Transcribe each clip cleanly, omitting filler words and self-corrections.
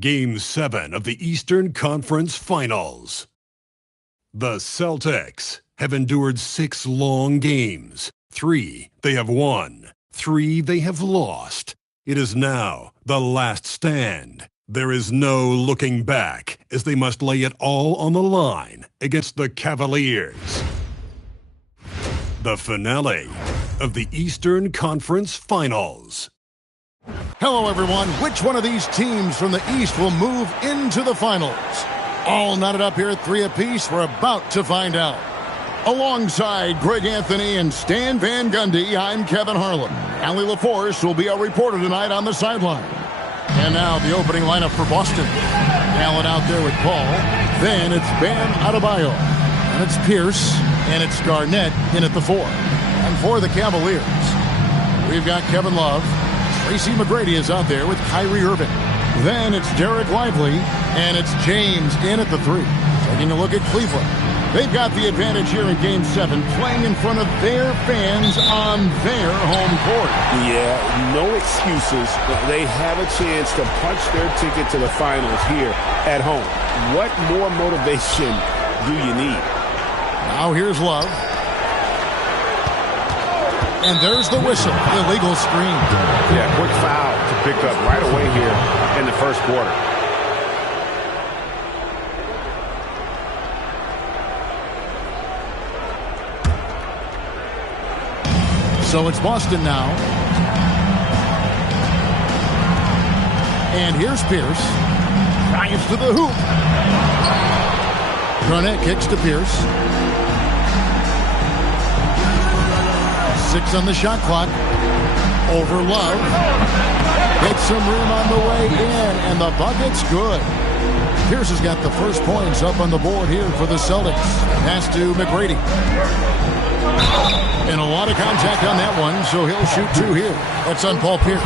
Game 7 of the Eastern Conference Finals. The Celtics have endured 6 long games. 3 they have won. 3 they have lost. It is now the last stand. There is no looking back as they must lay it all on the line against the Cavaliers. The finale of the Eastern Conference Finals. Hello, everyone. Which one of these teams from the East will move into the finals? All knotted up here at 3 apiece. We're about to find out. Alongside Greg Anthony and Stan Van Gundy, I'm Kevin Harlan. Allie LaForce will be our reporter tonight on the sideline. And now the opening lineup for Boston. Allen out there with Paul. Then it's Bam Adebayo. And it's Pierce. And it's Garnett in at the 4. And for the Cavaliers, we've got Kevin Love. Tracy McGrady is out there with Kyrie Irving. Then it's Derek Lively, and it's James in at the 3. Taking a look at Cleveland. They've got the advantage here in Game 7, playing in front of their fans on their home court. Yeah, no excuses. They have a chance to punch their ticket to the finals here at home. What more motivation do you need? Now here's Love. And there's the whistle. Illegal screen. Yeah, quick foul to pick up right away here in the first quarter. So it's Boston now. And here's Pierce. Drives to the hoop. Garnett kicks to Pierce. 6 on the shot clock. Over Love. Gets some room on the way in, and the bucket's good. Pierce has got the first points up on the board here for the Celtics. Pass to McGrady. And a lot of contact on that one, so he'll shoot 2 here. That's on Paul Pierce.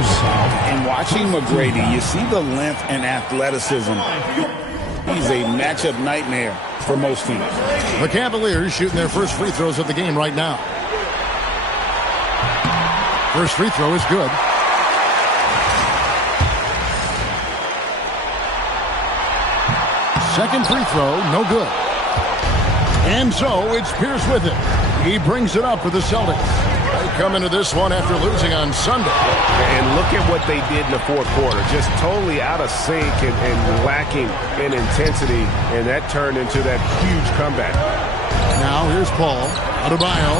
And watching McGrady, you see the length and athleticism. He's a matchup nightmare for most teams. The Cavaliers shooting their first free throws of the game right now. First free throw is good. Second free throw, no good. And so it's Pierce with it. He brings it up for the Celtics. They come into this one after losing on Sunday. And look at what they did in the fourth quarter. Just totally out of sync and lacking in intensity. And that turned into that huge comeback. Now here's Paul. Adebayo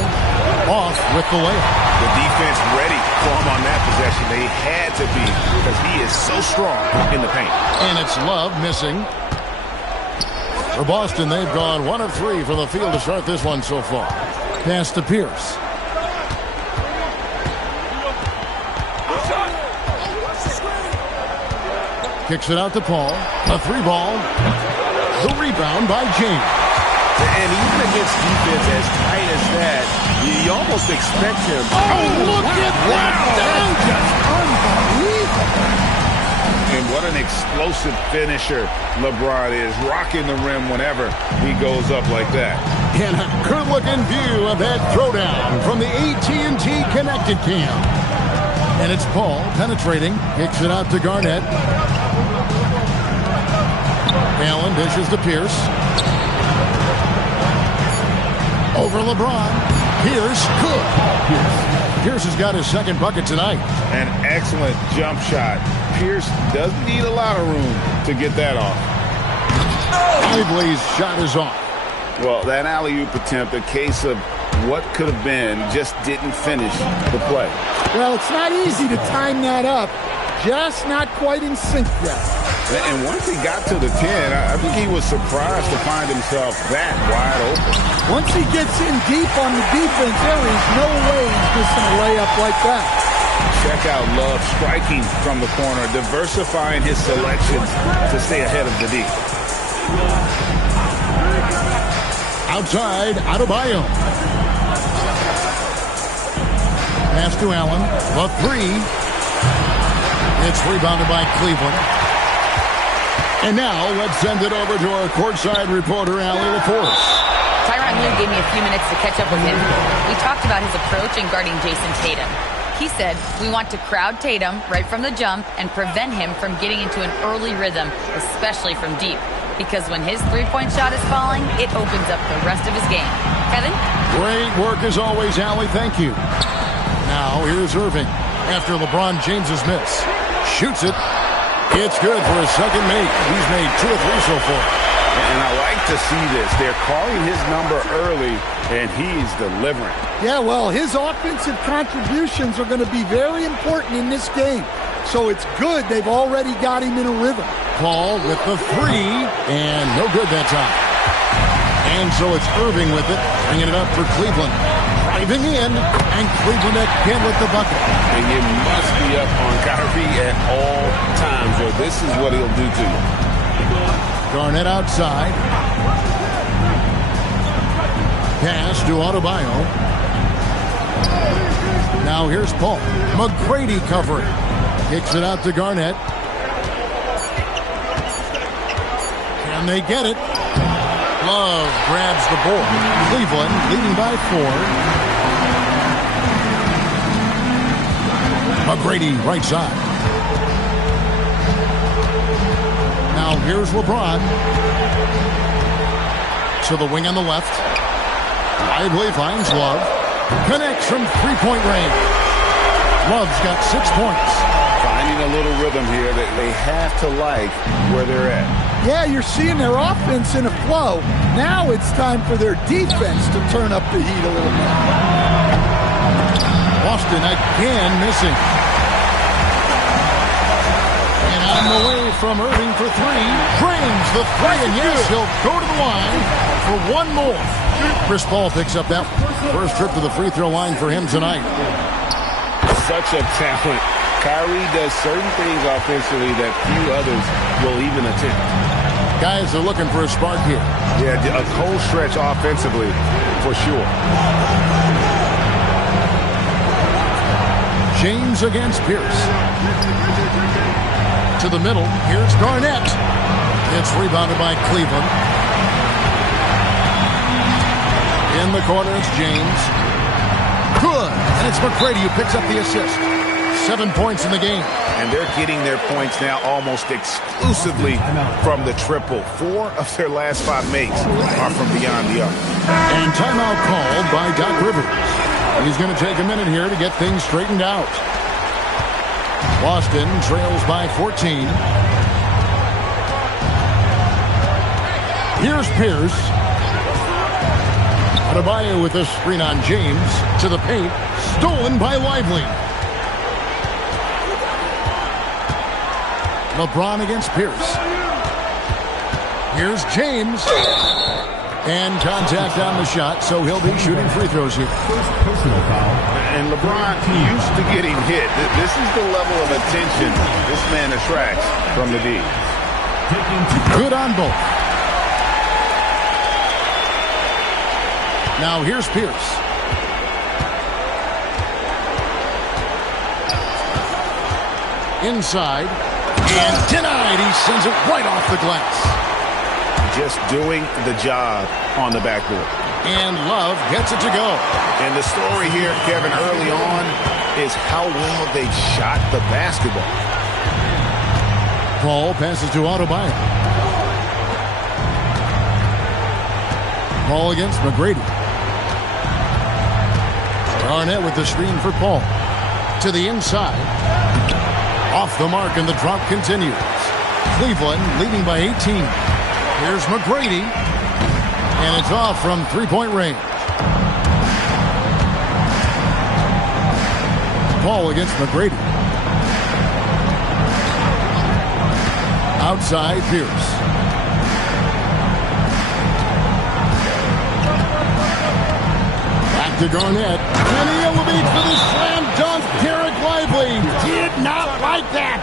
off with the layup. The defense ready for him on that possession. They had to be because he is so strong in the paint. And it's Love missing. For Boston, they've gone 1 of 3 from the field to start this one so far. Pass to Pierce. Kicks it out to Paul. A 3-ball. The rebound by James. And even against defense as tight as that, you almost expect him. Oh, look at that! Just unbelievable. And what an explosive finisher LeBron is, rocking the rim whenever he goes up like that. And a good-looking view of that throwdown from the AT&T Connected Cam. And it's Paul penetrating, kicks it out to Garnett. Allen dishes to Pierce. Over LeBron. Pierce, good. Pierce has got his second bucket tonight. An excellent jump shot. Pierce doesn't need a lot of room to get that off. Lively's shot is off. Well, that alley-oop attempt, a case of what could have been, just didn't finish the play. Well, it's not easy to time that up. Just not quite in sync yet. And once he got to the 10, I think he was surprised to find himself that wide open. Once he gets in deep on the defense, there is no way he's missing a layup like that. Check out Love striking from the corner, diversifying his selections to stay ahead of the D. Outside, Adebayo. Pass to Allen. The 3. It's rebounded by Cleveland. And now let's send it over to our courtside reporter, Allie LaForce. Tyronn Lue gave me a few minutes to catch up with him. We talked about his approach in guarding Jason Tatum. He said, "We want to crowd Tatum right from the jump and prevent him from getting into an early rhythm, especially from deep. Because when his three-point shot is falling, it opens up the rest of his game." Kevin? Great work as always, Allie. Thank you. Now here's Irving after LeBron James's miss. Shoots it. It's good for a second make. He's made 2 of 3 so far. And I like to see this. They're calling his number early, and he's delivering. Yeah, well, his offensive contributions are going to be very important in this game. So it's good they've already got him in a rhythm. Paul with the 3, and no good that time. And so it's Irving with it, bringing it up for Cleveland. Driving in, and Cleveland again with the bucket. And you must be up on Kyrie at all times, or this is what he'll do to you. Garnett outside. Pass to Adebayo. Now here's Paul. McGrady covering. Kicks it out to Garnett. Can they get it? Love grabs the ball. Cleveland leading by 4. McGrady right side. Now here's LeBron. To the wing on the left. Lively finds Love. Connects from three-point range. Love's got 6 points. Finding a little rhythm here that they have to like where they're at. Yeah, you're seeing their offense in a flow. Now it's time for their defense to turn up the heat a little bit. Boston again missing. And on the way from Irving for 3. Drains the 3, and yes, he'll go to the line for 1 more. Chris Paul picks up that first trip to the free throw line for him tonight. Such a talent. Kyrie does certain things offensively that few others will even attempt. Guys are looking for a spark here. Yeah, a cold stretch offensively for sure. James against Pierce. To the middle. Here's Garnett. It's rebounded by Cleveland. In the corner, it's James. Good. And it's McGrady who picks up the assist. 7 points in the game. And they're getting their points now almost exclusively from the triple. 4 of their last 5 makes are from beyond the arc. And timeout called by Doc Rivers. He's going to take a minute here to get things straightened out. Boston trails by 14. Here's Pierce. Adebayo with a screen on James. To the paint. Stolen by Lively. LeBron against Pierce. Here's James. And contact on the shot, so he'll be shooting free throws here. Personal foul. And LeBron used to getting hit. This is the level of attention this man attracts from the D. Good on both. Now here's Pierce. Inside. And denied. He sends it right off the glass. Just doing the job on the backboard. And Love gets it to go. And the story here, Kevin, early on is how well they shot the basketball. Paul passes to Adebayo. Paul against McGrady. Garnett with the screen for Paul. To the inside. Off the mark, and the drop continues. Cleveland leading by 18. Here's McGrady. And it's off from three-point range. Paul against McGrady. Outside, Pierce. Back to Garnett. And he elevates for the slam dunk. Derek Lively did not like that.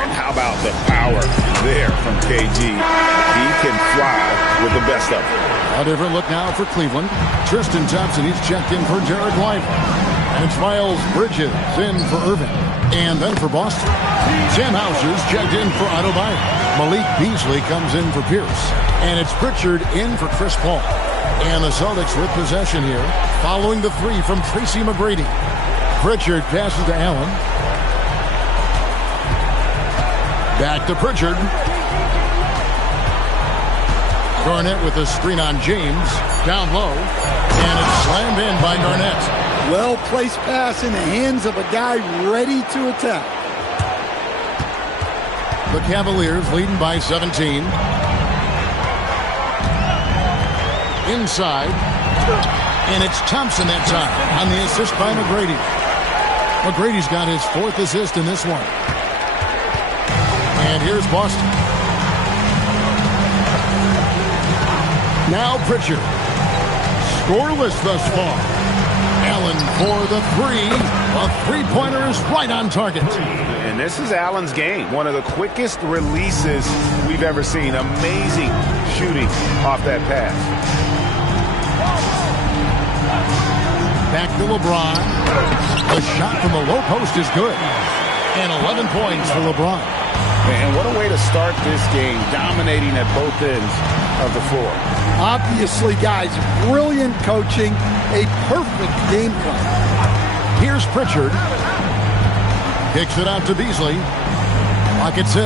And how about the power there from KG? He can fly with the best of them. A different look now for Cleveland. Tristan Thompson, he's checked in for Derek Lively. And it's Miles Bridges in for Irving. And then for Boston, Sam Hauser's checked in for Adebayo. Malik Beasley comes in for Pierce. And it's Pritchard in for Chris Paul. And the Celtics with possession here, following the 3 from Tracy McGrady. Pritchard passes to Allen. Back to Pritchard. Garnett with a screen on James. Down low. And it's slammed in by Garnett. Well-placed pass in the hands of a guy ready to attack. The Cavaliers leading by 17. Inside. And it's Thompson that time on the assist by McGrady. McGrady's got his 4th assist in this one. And here's Boston. Now Pritchard. Scoreless thus far. Allen for the 3. A three-pointer is right on target. And this is Allen's game. One of the quickest releases we've ever seen. Amazing shooting off that pass. Back to LeBron. The shot from the low post is good. And 11 points for LeBron. And what a way to start this game, dominating at both ends of the floor. Obviously, guys, brilliant coaching, a perfect game plan. Here's Pritchard. Kicks it out to Beasley. Clock at 6.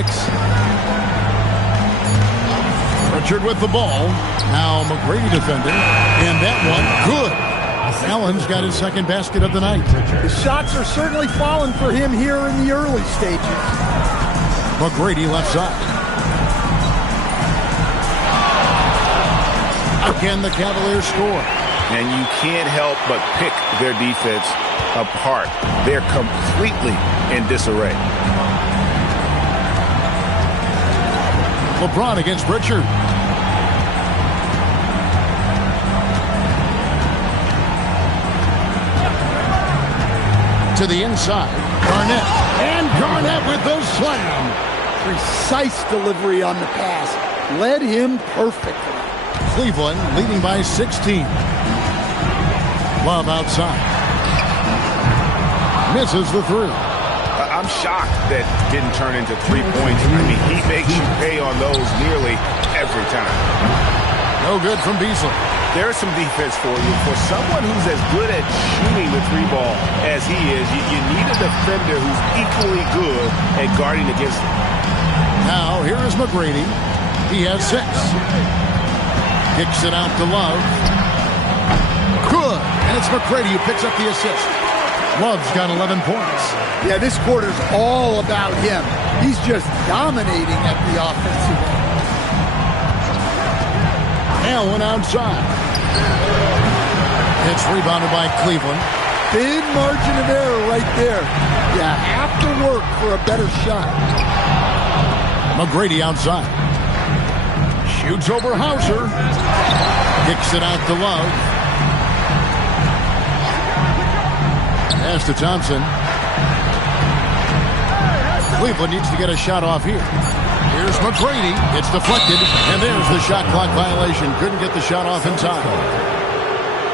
Pritchard with the ball. Now McGrady defending. And that one, good. Allen's got his 2nd basket of the night. The shots are certainly falling for him here in the early stages. McGrady left side. Again, the Cavaliers score. And you can't help but pick their defense apart. They're completely in disarray. LeBron against Pritchard. To the inside. Garnett. And Garnett with the slam. Precise delivery on the pass. Led him perfectly. Cleveland leading by 16. Love outside. Misses the 3. I'm shocked that didn't turn into 3 points. I mean, he makes you pay on those nearly every time. No good from Beasley. There's some defense for you. For someone who's as good at shooting the 3-ball as he is, you need a defender who's equally good at guarding against him. Now, here is McGrady. He has 6. Kicks it out to Love. Good. And it's McGrady who picks up the assist. Love's got 11 points. Yeah, this quarter's all about him. He's just dominating at the offensive end. Allen outside. It's rebounded by Cleveland. Big margin of error right there. You have to work for a better shot. McGrady outside. Shoots over Hauser. Kicks it out to Love. Pass to Thompson. Cleveland needs to get a shot off here. Here's McGrady. It's deflected. And there's the shot clock violation. Couldn't get the shot off in time.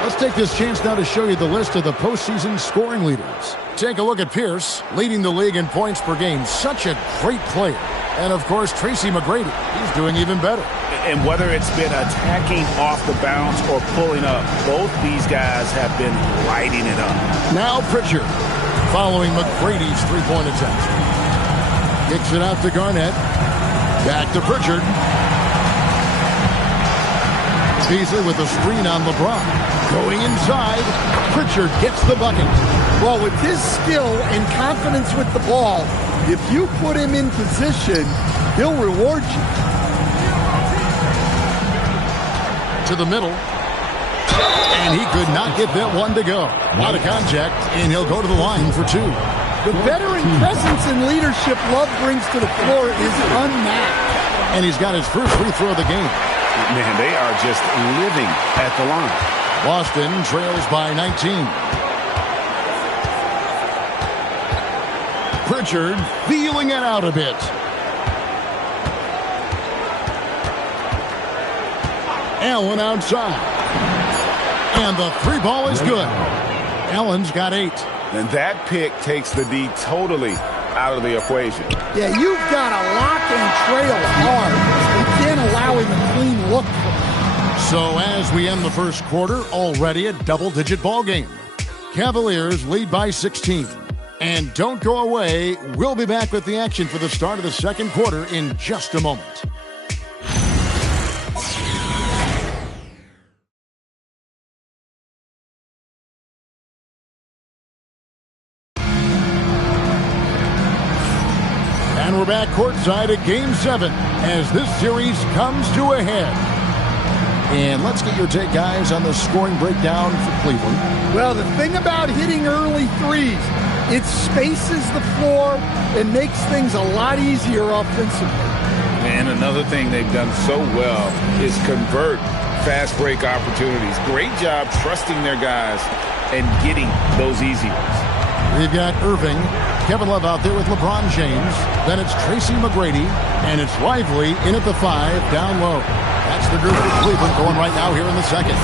Let's take this chance now to show you the list of the postseason scoring leaders. Take a look at Pierce, leading the league in points per game. Such a great player. And, of course, Tracy McGrady. He's doing even better. And whether it's been attacking off the bounce or pulling up, both these guys have been lighting it up. Now Pritchard, following McGrady's three-point attempt. Kicks it out to Garnett. Back to Pritchard. Beasley with a screen on LeBron. Going inside. Pritchard gets the bucket. Well, with his skill and confidence with the ball, if you put him in position, he'll reward you. To the middle. And he could not get that one to go. Out of contact, and he'll go to the line for 2. The veteran presence and leadership Love brings to the floor is unmatched. And he's got his first free throw of the game. Man, they are just living at the line. Boston trails by 19. Pritchard feeling it out a bit. Allen outside. And the 3-ball is good. Allen's got 8. And that pick takes the D totally out of the equation. Yeah, you've got to lock and trail hard. You can't allow him a clean look. So as we end the first quarter, already a double-digit ball game. Cavaliers lead by 16. And don't go away. We'll be back with the action for the start of the second quarter in just a moment. And we're back courtside at Game 7 as this series comes to a head. And let's get your take, guys, on the scoring breakdown for Cleveland. Well, the thing about hitting early threes, it spaces the floor and makes things a lot easier offensively. And another thing they've done so well is convert fast break opportunities. Great job trusting their guys and getting those easy ones. We've got Irving, Kevin Love out there with LeBron James. Then it's Tracy McGrady, and it's Lively in at the 5 down low. That's the group for Cleveland going right now here in the second.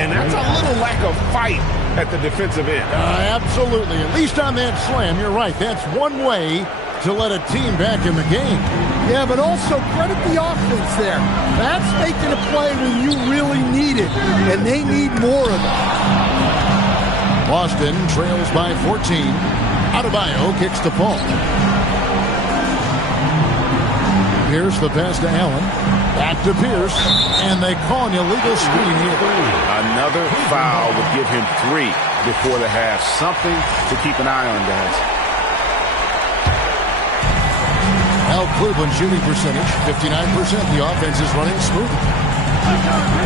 And that's a little lack of fight at the defensive end. Absolutely. At least on that slam, you're right. That's one way to let a team back in the game. Yeah, but also credit the offense there. That's making a play when you really need it, and they need more of it. Boston trails by 14. Adebayo kicks to Paul. Pierce the pass to Allen. Back to Pierce, and they call an illegal screen here. Another foul would give him 3 before the half. Something to keep an eye on, guys. Now Cleveland shooting percentage, 59%. The offense is running smooth.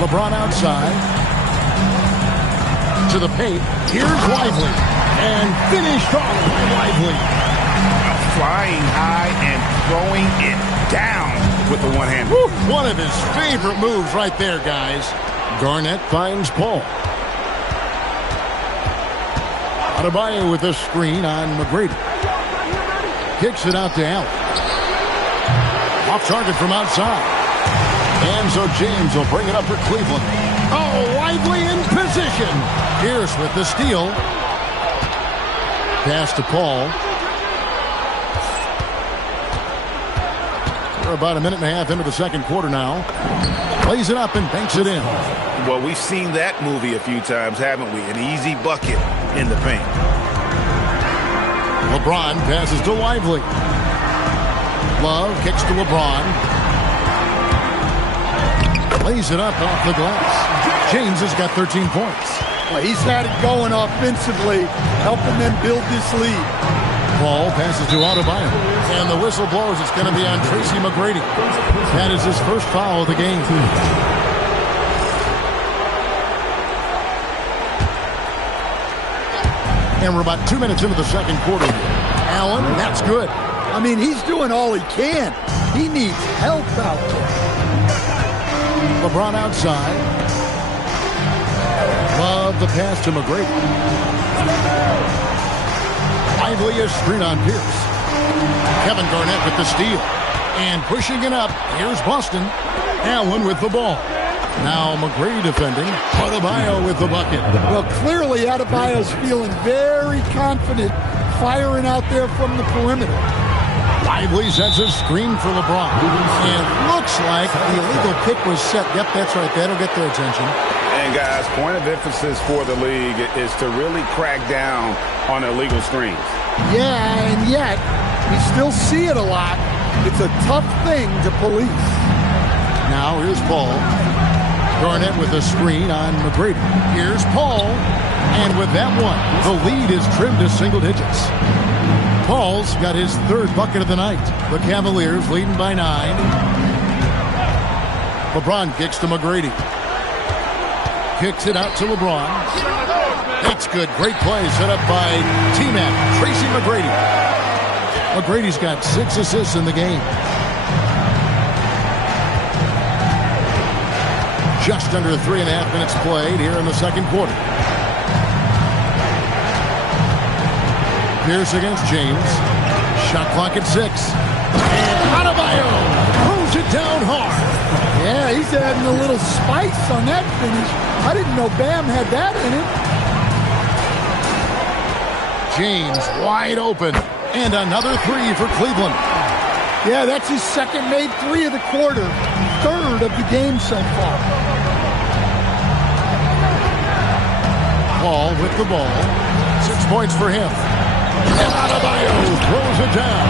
LeBron outside. To the paint. Here's Lively. And finished off by Lively. Flying high and throwing it down with the one hand. One of his favorite moves right there, guys. Garnett finds Paul. Adebayo with a screen on McGrady. Kicks it out to Allen. Off target from outside. And so James will bring it up for Cleveland. Oh, Lively in position. Pierce with the steal. Pass to Paul. We're about a minute and a half into the second quarter now. Plays it up and banks it in. Well, we've seen that movie a few times, haven't we? An easy bucket in the paint. LeBron passes to Lively. Love kicks to LeBron. Lays it up off the glass. James has got 13 points. Well, he's had it going offensively, helping them build this lead. Paul passes to Adebayo. And the whistle blows. It's going to be on Tracy McGrady. That is his first foul of the game. And we're about 2 minutes into the second quarter. Allen, that's good. I mean, he's doing all he can. He needs help out there. LeBron outside. Love the pass to McGrady. Lively a screen on Pierce. Kevin Garnett with the steal. And pushing it up, here's Boston. Allen with the ball. Now McGrady defending. Adebayo with the bucket. Well, clearly Adebayo's feeling very confident firing out there from the perimeter. Lively sets a screen for LeBron. And looks like the illegal pick was set. Yep, that's right. That'll get their attention. And guys, point of emphasis for the league is to really crack down on illegal screens. Yeah, and yet we still see it a lot. It's a tough thing to police. Now here's Paul. Garnett with a screen on McGrady. Here's Paul. And with that one, the lead is trimmed to single digits. Paul's got his third bucket of the night. The Cavaliers leading by 9. LeBron kicks to McGrady. Kicks it out to LeBron. That's good. Great play set up by T-Mac, Tracy McGrady. McGrady's got 6 assists in the game. Just under 3.5 minutes played here in the second quarter. Pierce against James. Shot clock at 6. And Adebayo throws it down hard. Yeah, he's adding a little spice on that finish. I didn't know Bam had that in it. James wide open. And another 3 for Cleveland. Yeah, that's his second made 3 of the quarter. Third of the game so far. Paul with the ball. 6 points for him. And Adebayo throws it down.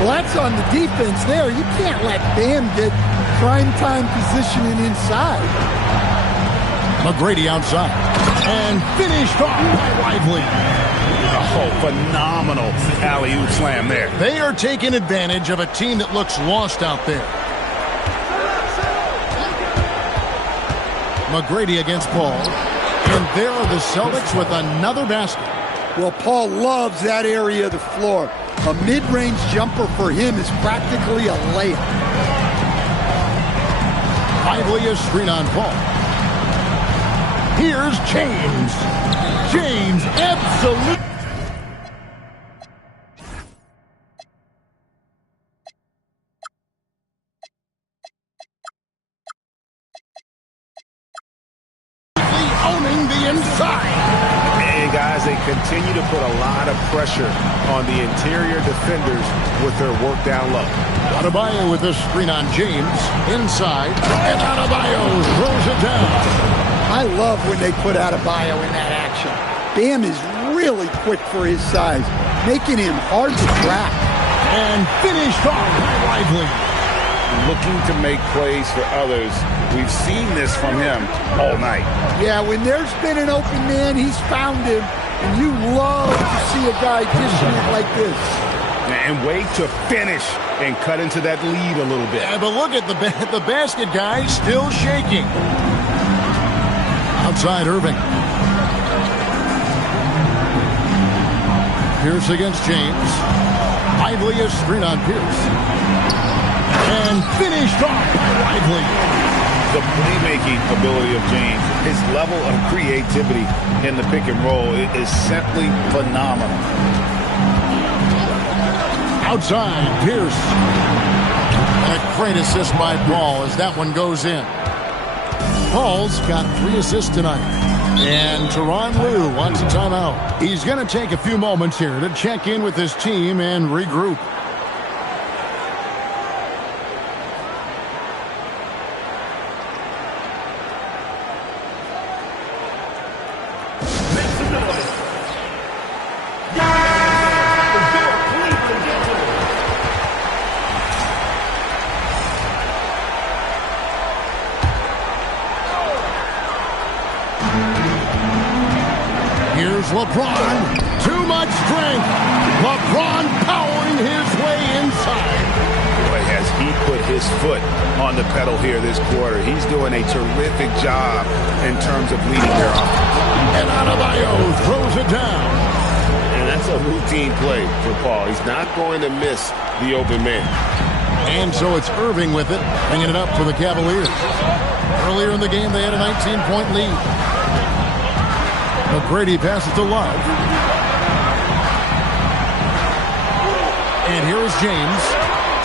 Well, that's on the defense there. You can't let Bam get prime-time positioning inside. McGrady outside. And finished off by Lively. Oh, phenomenal alley-oop slam there. They are taking advantage of a team that looks lost out there. McGrady against Paul. And there are the Celtics with another basket. Well, Paul loves that area of the floor. A mid-range jumper for him is practically a layup. Lively a screen on Paul. Here's James. James, absolutely. Owning the inside. And guys, they continue to put a lot of pressure on the interior defenders with their work down low. Adebayo with this screen on James. Inside. And Adebayo throws it down. I love when they put Adebayo in that action. Bam is really quick for his size, making him hard to track. And finished off by Lively. Looking to make plays for others. We've seen this from him all night. Yeah, when there's been an open man, he's found him. And you love to see a guy dishing it like this. And wait to finish and cut into that lead a little bit. Yeah, but look at the basket guy still shaking. Outside Irving. Pierce against James. Lively a screen on Pierce. And finished off by Lively. The playmaking ability of James, his level of creativity in the pick and roll is simply phenomenal. Outside, Pierce. And a great assist by Paul as that one goes in. Paul's got 3 assists tonight. And Tyronn Lue wants a timeout. He's going to take a few moments here to check in with his team and regroup. LeBron, too much strength. LeBron powering his way inside. Boy, has he put his foot on the pedal here this quarter. He's doing a terrific job in terms of leading their offense. And Adebayo throws it down. And that's a routine play for Paul. He's not going to miss the open man. And so it's Irving with it, bringing it up for the Cavaliers. Earlier in the game, they had a 19-point lead. McGrady passes to Love. And here is James.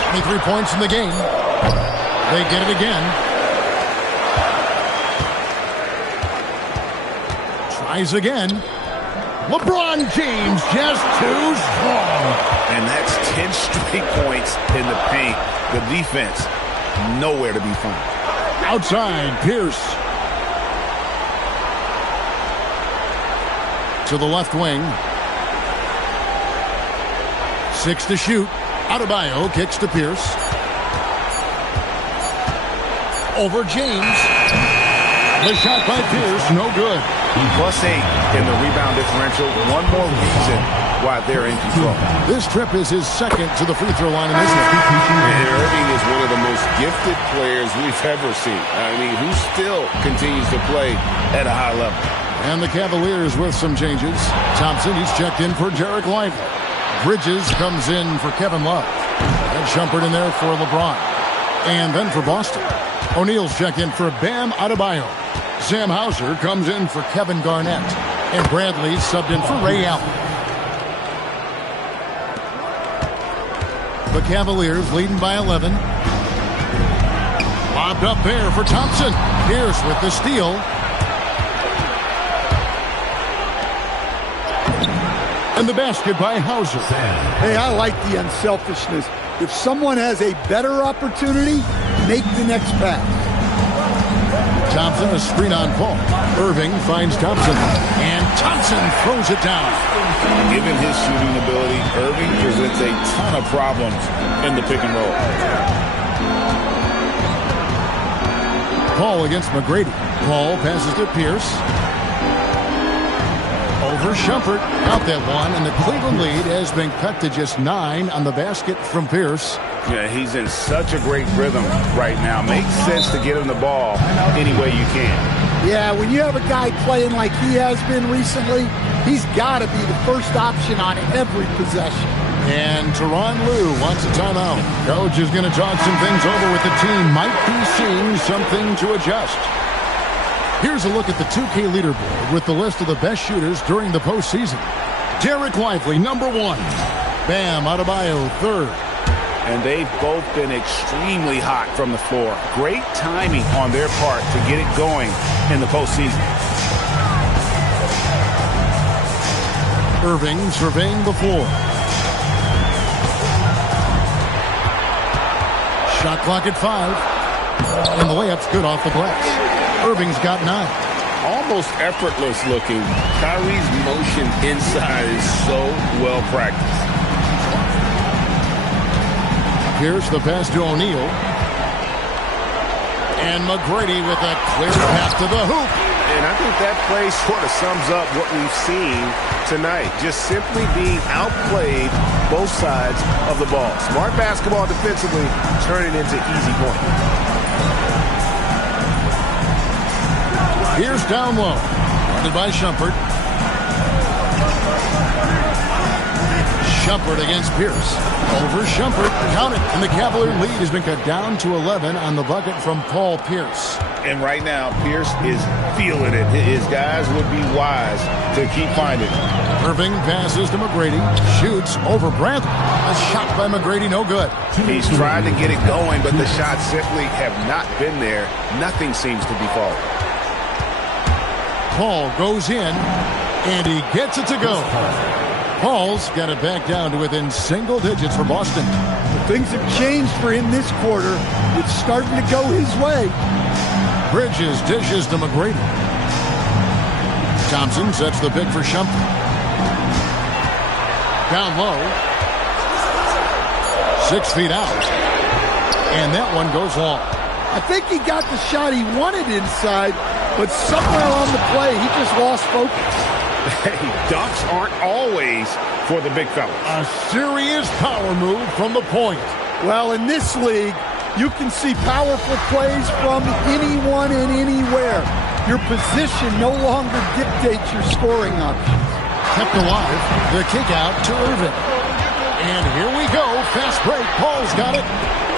23 points in the game. They get it again. Tries again. LeBron James just too strong. And that's 10 straight points in the paint. The defense, nowhere to be found. Outside, Pierce. To the left wing. 6 to shoot. Adebayo kicks to Pierce. Over James. The shot by Pierce, no good. +8 in the rebound differential. One more reason why they're in control. This trip is his second to the free throw line in this game. And Irving is one of the most gifted players we've ever seen. I mean, who still continues to play at a high level. And the Cavaliers with some changes. Thompson, he's checked in for Derek Lively. Bridges comes in for Kevin Love. And Shumpert in there for LeBron. And then for Boston, O'Neal's checked in for Bam Adebayo. Sam Hauser comes in for Kevin Garnett. And Bradley subbed in for Ray Allen. The Cavaliers leading by 11. Lobbed up there for Thompson. Pierce with the steal. And the basket by Hauser. Hey, I like the unselfishness. If someone has a better opportunity, make the next pass. Thompson, a screen on Paul. Irving finds Thompson, and Thompson throws it down. Given his shooting ability, Irving presents a ton of problems in the pick and roll. Paul against McGrady. Paul passes to Pierce. Over Shumpert. Out that one, and the Cleveland lead has been cut to just 9 on the basket from Pierce. Yeah, he's in such a great rhythm right now. Makes sense to get him the ball any way you can. Yeah, when you have a guy playing like he has been recently, he's got to be the first option on every possession. And Tyronn Lue wants a timeout. Coach is going to talk some things over with the team. Might be seeing something to adjust. Here's a look at the 2K leaderboard with the list of the best shooters during the postseason. Derek Lively, number 1. Bam Adebayo, 3rd. And they've both been extremely hot from the floor. Great timing on their part to get it going in the postseason. Irving surveying the floor. Shot clock at 5. And the layup's good off the glass. Irving's got 9. Almost effortless looking. Kyrie's motion inside is so well practiced. Here's the pass to O'Neal. And McGrady with a clear path to the hoop. And I think that play sort of sums up what we've seen tonight. Just simply being outplayed both sides of the ball. Smart basketball defensively, turning into easy points. Here's down low. Guarded by Shumpert. Shumpert against Pierce. Over Shumpert. Count it. And the Cavalier lead has been cut down to 11 on the bucket from Paul Pierce. And right now, Pierce is feeling it. His guys would be wise to keep finding it. Irving passes to McGrady. Shoots over Brantley. A shot by McGrady, no good. He's tried to get it going, but the shots simply have not been there. Nothing seems to be falling. Paul goes in, and he gets it to go. Paul's got it back down to within single digits for Boston. Things have changed for him this quarter. It's starting to go his way. Bridges dishes to McGrady. Thompson sets the pick for Shumpert. Down low. 6 feet out. And that one goes long. I think he got the shot he wanted inside, but somewhere on the play, he just lost focus. Hey, dunks aren't always for the big fella. A serious power move from the point. Well, in this league, you can see powerful plays from anyone and anywhere. Your position no longer dictates your scoring options. Kept alive. The kick out to Irving. And here we go. Fast break. Paul's got it.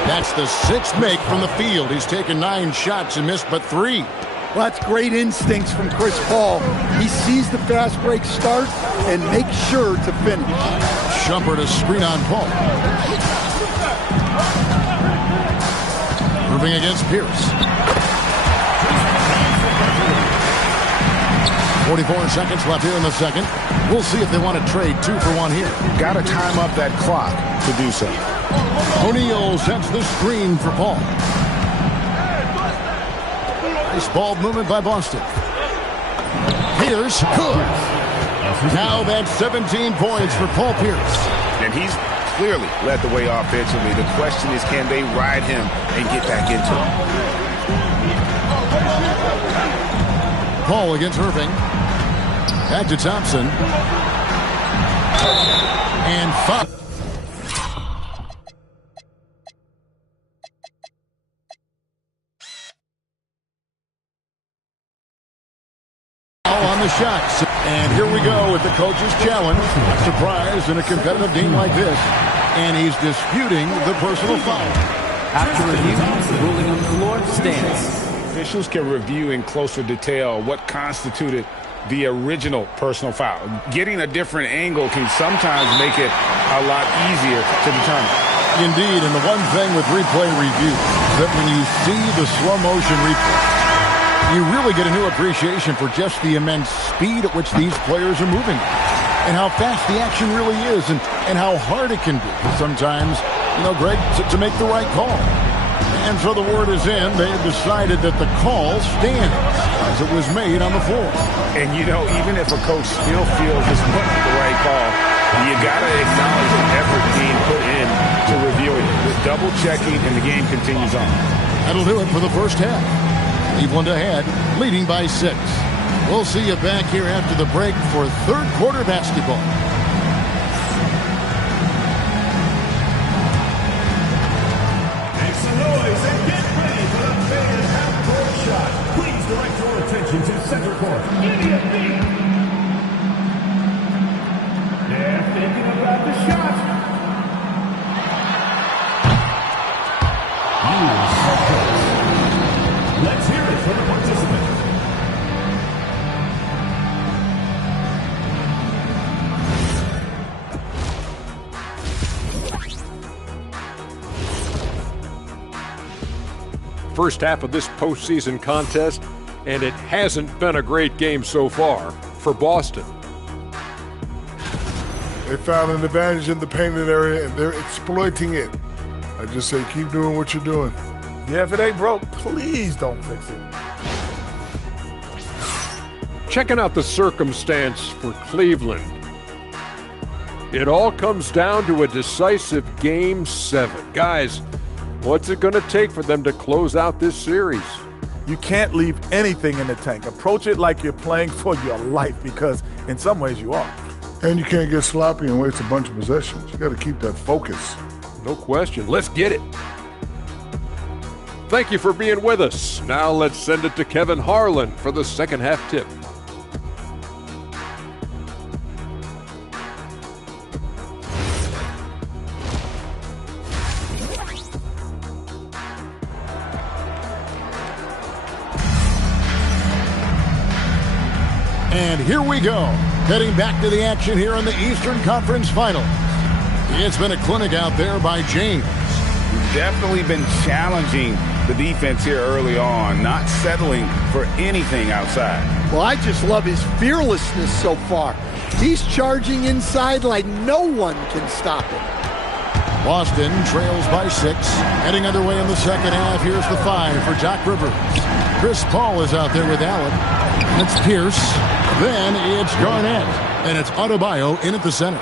That's the 6th make from the field. He's taken 9 shots and missed but 3. Well, that's great instincts from Chris Paul. He sees the fast break start and makes sure to finish. Shumpert a screen on Paul. Irving against Pierce. 44 seconds left here in the second. We'll see if they want to trade 2 for 1 here. Got to time up that clock to do so. O'Neal sets the screen for Paul. Nice ball movement by Boston. Pierce, good. Now that's 17 points for Paul Pierce. And he's clearly led the way offensively. The question is, can they ride him and get back into it? Paul against Irving. Back to Thompson. And 5. On the shots. And here we go with the coach's challenge. Surprise in a competitive game like this. And he's disputing the personal foul. After review, the ruling on the floor stands. Officials can review in closer detail what constituted the original personal foul. Getting a different angle can sometimes make it a lot easier to determine. Indeed, and the one thing with replay review is that when you see the slow motion replay, you really get a new appreciation for just the immense speed at which these players are moving and how fast the action really is and how hard it can be sometimes, Greg, to make the right call. And so the word is in. They have decided that the call stands as it was made on the floor. And, you know, even if a coach still feels this wasn't the right call, you got to acknowledge the effort being put in to reviewing it. With double-checking, and the game continues on. That'll do it for the first half. Cleveland ahead, leading by 6. We'll see you back here after the break for third quarter basketball. Make some noise and get ready for the famous half-court shot. Please direct your attention to center court. Give me a beat. They're thinking about the shot. Let's hear it for the participant. First half of this postseason contest, and it hasn't been a great game so far for Boston. They found an advantage in the painted area, and they're exploiting it. I just say keep doing what you're doing. Yeah, if it ain't broke, please don't fix it. Checking out the circumstance for Cleveland. It all comes down to a decisive Game 7. Guys, what's it going to take for them to close out this series? You can't leave anything in the tank. Approach it like you're playing for your life, because in some ways you are. And you can't get sloppy and waste a bunch of possessions. You got to keep that focus. No question. Let's get it. Thank you for being with us. Now let's send it to Kevin Harlan for the second half tip. And here we go. Heading back to the action here in the Eastern Conference Finals. It's been a clinic out there by James. Definitely been challenging the defense here early on, not settling for anything outside. Well, I just love his fearlessness so far. He's charging inside like no one can stop him. Boston trails by 6. Heading underway in the second half. Here's the 5 for Doc Rivers. Chris Paul is out there with Allen. It's Pierce. Then it's Garnett. And it's Adebayo in at the center.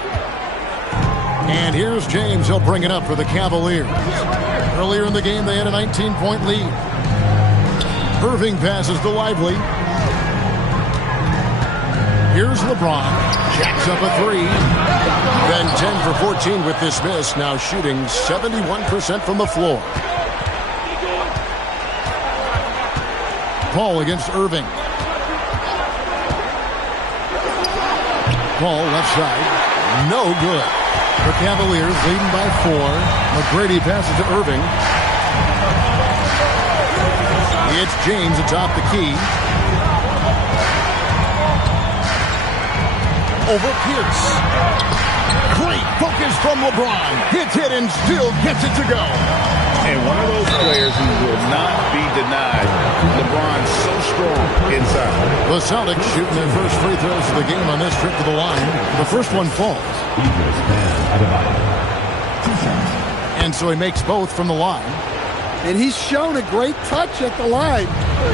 And here's James. He'll bring it up for the Cavaliers. Earlier in the game, they had a 19-point lead. Irving passes to Lively. Here's LeBron. Jacks up a 3. Then 10 for 14 with this miss. Now shooting 71% from the floor. Paul against Irving. Paul left side. No good. The Cavaliers leading by 4. McGrady passes to Irving. It's James atop the key. Over Pierce. Great focus from LeBron. Hits it and still gets it to go. And one of those players who will not be denied. LeBron so strong inside. The Celtics shooting their first free throws of the game on this trip to the line. The first one falls. And so he makes both from the line. And he's shown a great touch at the line.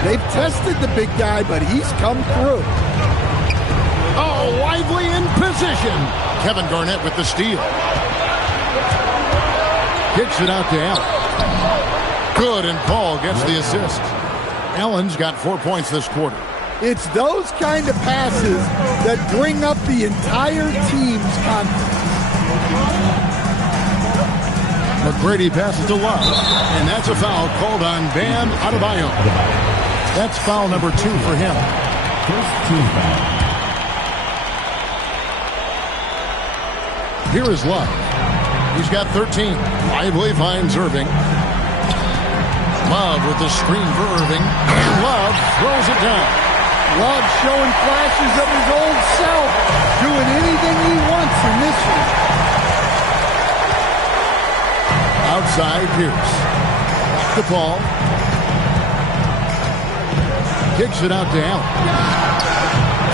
They've tested the big guy, but he's come through. Oh, Lively in position. Kevin Garnett with the steal. Kicks it out to Allen. Good, and Paul gets the assist. Allen's got 4 points this quarter. It's those kind of passes that bring up the entire team's confidence. McGrady passes to Love, and that's a foul called on Bam Adebayo. That's foul number 2 for him. First team foul. Here is Love. He's got 13. Lively finds Irving. Love with the screen for Irving. And Love throws it down. Love showing flashes of his old self, doing anything he wants in this one. Outside, Pierce. Back to Paul. Kicks it out to Allen.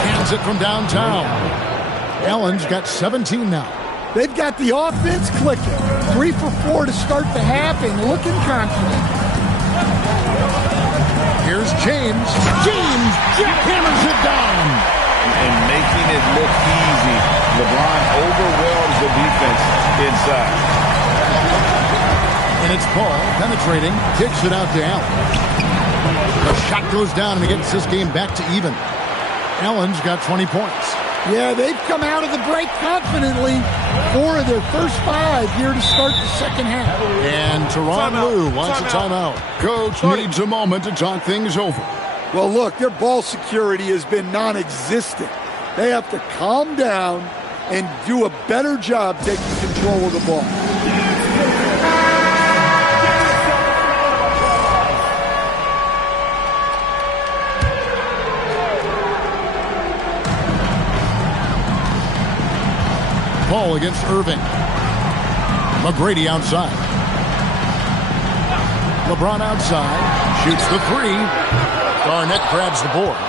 Hands it from downtown. Allen's got 17 now. They've got the offense clicking. 3 for 4 to start the half and looking confident. Here's James. James jackhammers it down. And making it look easy. LeBron overwhelms the defense inside. And it's Paul penetrating. Kicks it out to Allen. The shot goes down and he gets this game back to even. Allen's got 20 points. Yeah, they've come out of the break confidently. 4 of their first 5 here to start the second half. And Tyronn Lue wants a timeout. Coach needs a moment to talk things over. Well, look, their ball security has been non-existent. They have to calm down and do a better job taking control of the ball. Paul against Irving. McGrady outside. LeBron outside. Shoots the 3. Garnett grabs the board.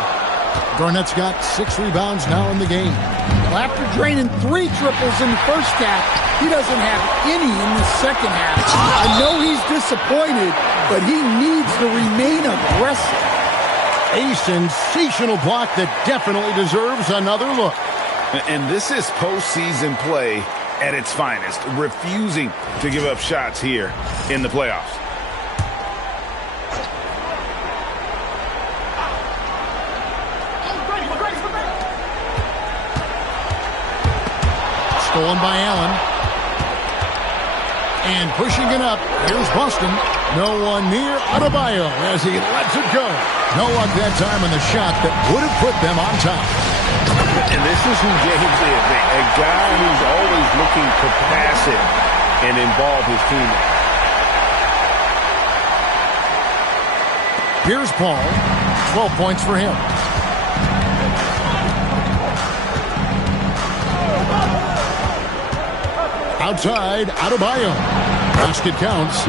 Garnett's got 6 rebounds now in the game. Well, after draining 3 triples in the first half, he doesn't have any in the second half. I know he's disappointed, but he needs to remain aggressive. A sensational block that definitely deserves another look. And this is postseason play at its finest, refusing to give up shots here in the playoffs. Stolen by Allen. And pushing it up. Here's Boston. No one near Adebayo as he lets it go. No luck that time on the shot that would have put them on top. And this is who James is, a guy who's always looking to pass it and involve his teammates. Here's Paul. 12 points for him. Outside, Adebayo. Basket counts.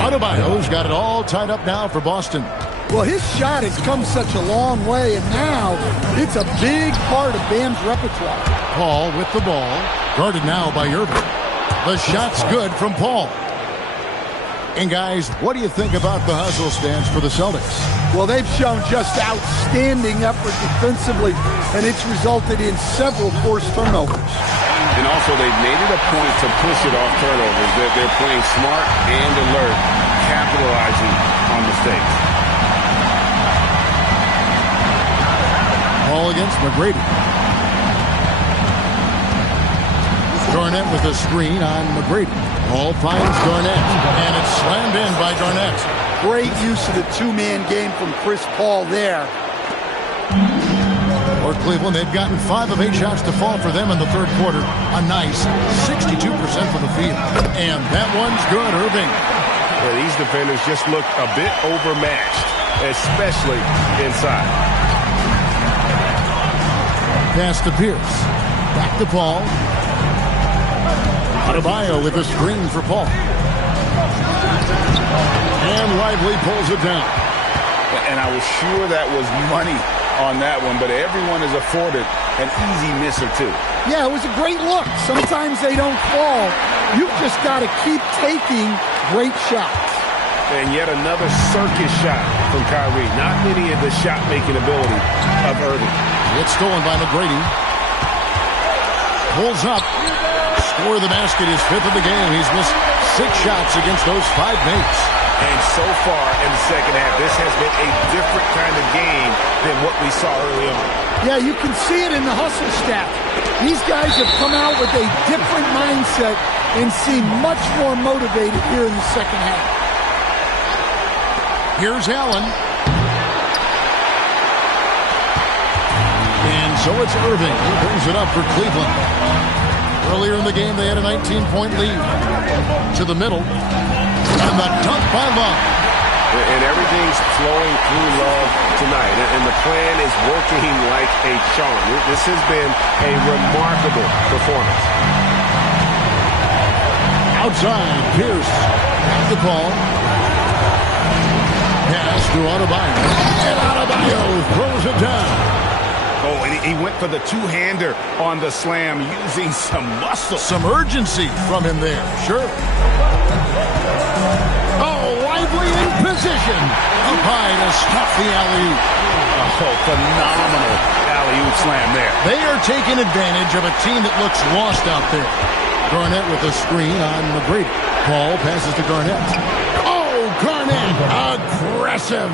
Adebayo's got it all tied up now for Boston. Well, his shot has come such a long way, and now it's a big part of Bam's repertoire. Paul with the ball. Guarded now by Irving. The shot's good from Paul. And, guys, what do you think about the hustle stance for the Celtics? Well, they've shown just outstanding effort defensively, and it's resulted in several forced turnovers. And also, they've made it a point to push it off turnovers. They're playing smart and alert, capitalizing on mistakes. Ball against McGrady. Garnett with a screen on McGrady. Ball finds Garnett, and it's slammed in by Garnett. Great use of the 2-man game from Chris Paul there. For Cleveland, they've gotten 5 of 8 shots to fall for them in the third quarter. A nice 62% from the field. And that one's good, Irving. Yeah, these defenders just look a bit overmatched, especially inside. Pass to Pierce. Back to Paul. Adebayo with a screen for Paul. And Lively pulls it down. And I was sure that was money on that one, but everyone is afforded an easy miss or two. Yeah, it was a great look. Sometimes they don't fall. You've just got to keep taking great shots. And yet another circus shot from Kyrie. Not many of the shot-making ability of Irving. It's stolen by McGrady. Pulls up. Score of the basket, his 5th of the game. He's missed 6 shots against those 5 mates. And so far in the second half, this has been a different kind of game than what we saw early on. Yeah, you can see it in the hustle stat. These guys have come out with a different mindset and seem much more motivated here in the second half. Here's Allen. And so it's Irving who brings it up for Cleveland. Earlier in the game, they had a 19-point lead. To the middle. And the dunk by Love. And everything's flowing through Love tonight. And the plan is working like a charm. This has been a remarkable performance. Outside, Pierce. The ball. Pass to Adebayo. And Adebayo throws it down. Oh, and he went for the two-hander on the slam, using some muscle. Some urgency from him there, sure. Oh, Lively and Position. Up high to stop the alley-oop. Oh, phenomenal alley-oop slam there. They are taking advantage of a team that looks lost out there. Garnett with a screen on McGrady. Ball passes to Garnett. Oh, Garnett, aggressive.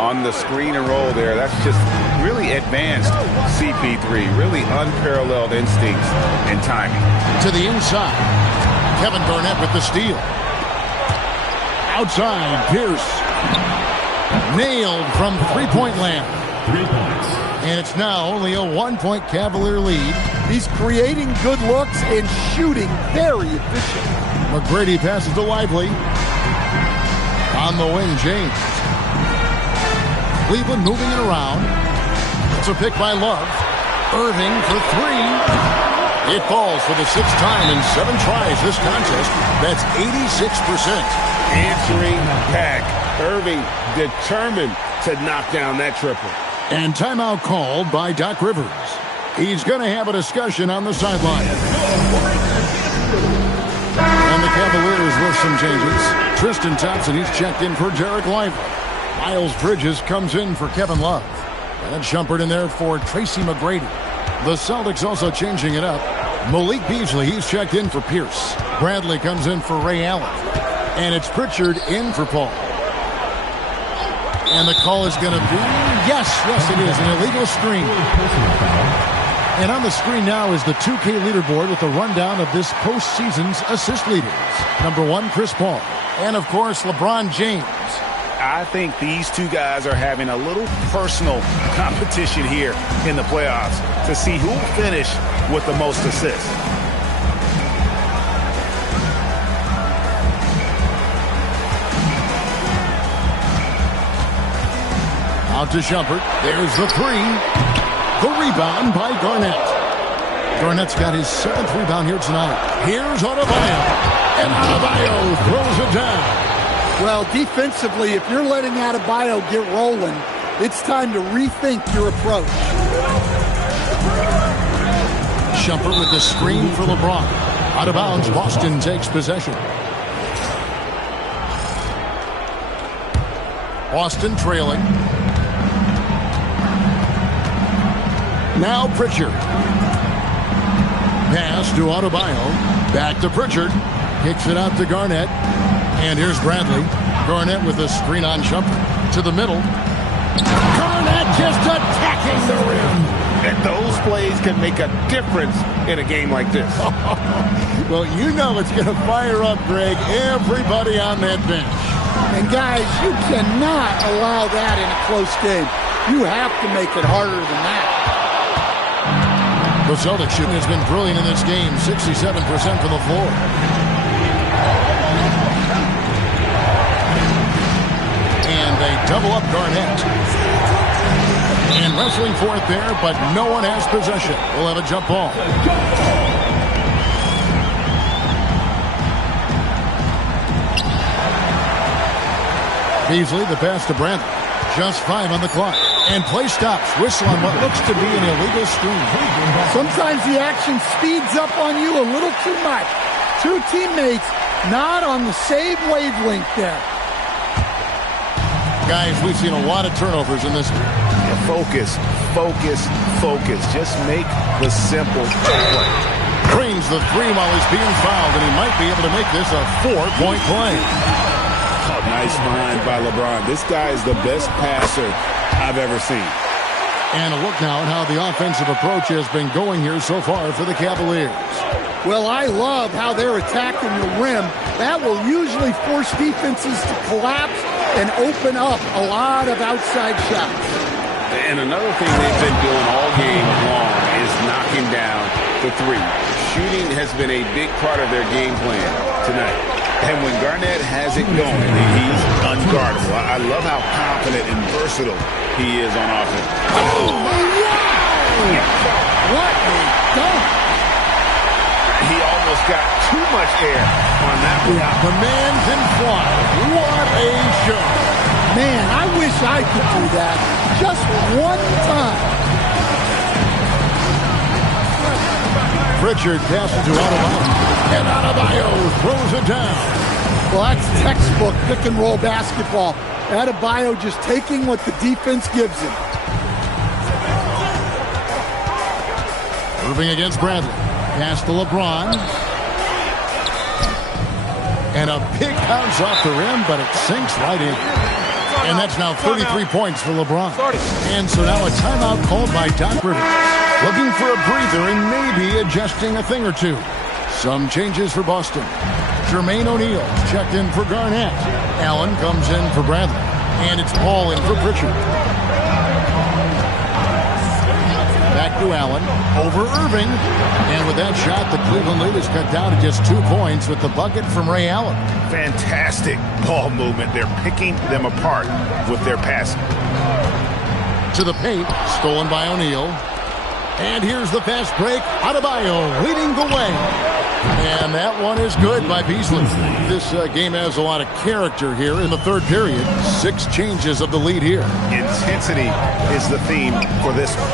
On the screen and roll there, that's just really advanced CP3. Really unparalleled instincts and timing. To the inside. Kevin Garnett with the steal. Outside, Pierce. Nailed from three-point land. 3 points. And it's now only a 1-point Cavalier lead. He's creating good looks and shooting very efficient. McGrady passes to Lively. On the wing, James. Cleveland moving it around. It's a pick by Love. Irving for three. It falls for the sixth time in 7 tries this contest. That's 86%. Answering back. Irving determined to knock down that triple. And timeout called by Doc Rivers. He's going to have a discussion on the sideline. And the Cavaliers with some changes. Tristan Thompson, he's checked in for Derek Lively. Miles Bridges comes in for Kevin Love. And Shumpert in there for Tracy McGrady. The Celtics also changing it up. Malik Beasley, he's checked in for Pierce. Bradley comes in for Ray Allen. And it's Pritchard in for Paul. And the call is going to be, yes, it is, an illegal screen. And on the screen now is the 2K leaderboard with the rundown of this postseason's assist leaders. Number 1, Chris Paul. And, of course, LeBron James. I think these two guys are having a little personal competition here in the playoffs to see who will finish with the most assists. Out to Shumpert. There's the three. The rebound by Garnett. Garnett's got his 7th rebound here tonight. Here's Adebayo. And Adebayo throws it down. Well, defensively, if you're letting Adebayo get rolling, it's time to rethink your approach. Shumpert with the screen for LeBron. Out of bounds, Boston takes possession. Boston trailing. Now Pritchard. Pass to Adebayo. Back to Pritchard. Kicks it out to Garnett. And here's Bradley. Garnett with a screen on Shumpert. To the middle. Garnett just attacking the rim. And those plays can make a difference in a game like this. Well, you know it's going to fire up, Greg, everybody on that bench. And guys, you cannot allow that in a close game. You have to make it harder than that. The Celtics shooting has been brilliant in this game, 67% from the floor. And they double up Garnett. And wrestling for it there, but no one has possession. We'll have a jump ball. Beasley, the pass to Bradley. Just 5 on the clock. And play stops. Whistle on what looks to be an illegal screen. Sometimes the action speeds up on you a little too much. Two teammates not on the same wavelength there. Guys, we've seen a lot of turnovers in this game. Focus. Just make the simple play. Drains the three while he's being fouled, and he might be able to make this a 4-point play. Oh, nice find by LeBron. This guy is the best passer I've ever seen. And a look now at how the offensive approach has been going here so far for the Cavaliers. Well, I love how they're attacking the rim. That will usually force defenses to collapse and open up a lot of outside shots. And another thing they've been doing all game long is knocking down the three. Shooting has been a big part of their game plan tonight. And when Garnett has it going, he's unguardable. I love how confident and versatile he is on offense. Oh, wow! What a dunk! He almost got too much air on that one. Yeah, the man can fly. What a shot. Man, I wish I could do that just one time. Pritchard passes to Adebayo. And Adebayo throws it down. Well, that's textbook pick-and-roll basketball. Adebayo just taking what the defense gives him. Irving against Bradley. Pass to LeBron. And a big bounce off the rim, but it sinks right in. And that's now 33 points for LeBron. And so now a timeout called by Doc Rivers. Looking for a breather and maybe adjusting a thing or two. Some changes for Boston. Jermaine O'Neal checked in for Garnett. Allen comes in for Bradley. And it's Paul in for Pritchard. Back to Allen. Over Irving. And with that shot, the Cleveland lead is cut down to just 2 points with the bucket from Ray Allen. Fantastic ball movement. They're picking them apart with their passing. To the paint. Stolen by O'Neal. And here's the fast break. Adebayo leading the way. And that one is good by Beasley. This game has a lot of character here in the third period. 6 changes of the lead here. Intensity is the theme for this one.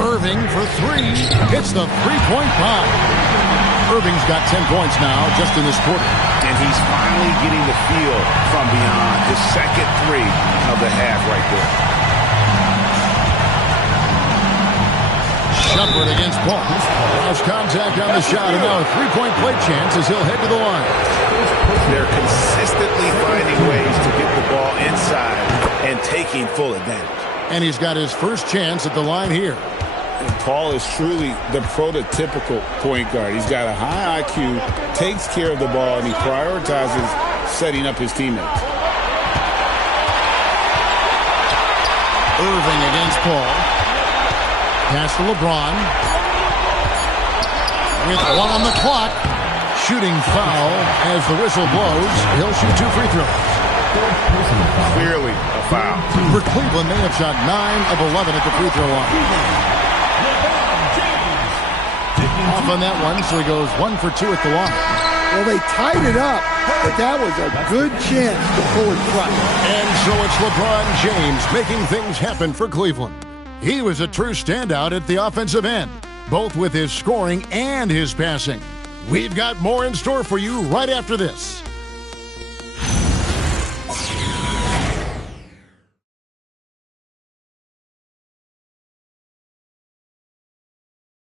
Irving for 3. Hits the three-point bomb. Irving's got 10 points now just in this quarter. And he's finally getting the feel from beyond. His second 3 of the half right there. Shumpert against Paul. Lost contact on the shot, and now a three-point play chance as he'll head to the line. They're consistently finding ways to get the ball inside and taking full advantage. And he's got his first chance at the line here. And Paul is truly the prototypical point guard. He's got a high IQ, takes care of the ball, and he prioritizes setting up his teammates. Irving against Paul. Pass to LeBron. With 1 on the clock. Shooting foul as the whistle blows. He'll shoot 2 free throws. Clearly a foul. For Cleveland, they have shot 9 of 11 at the free throw line. Off on that one, so he goes 1 for 2 at the line. Well, they tied it up, but that was a good chance to pull it front. And so it's LeBron James making things happen for Cleveland. He was a true standout at the offensive end, both with his scoring and his passing. We've got more in store for you right after this.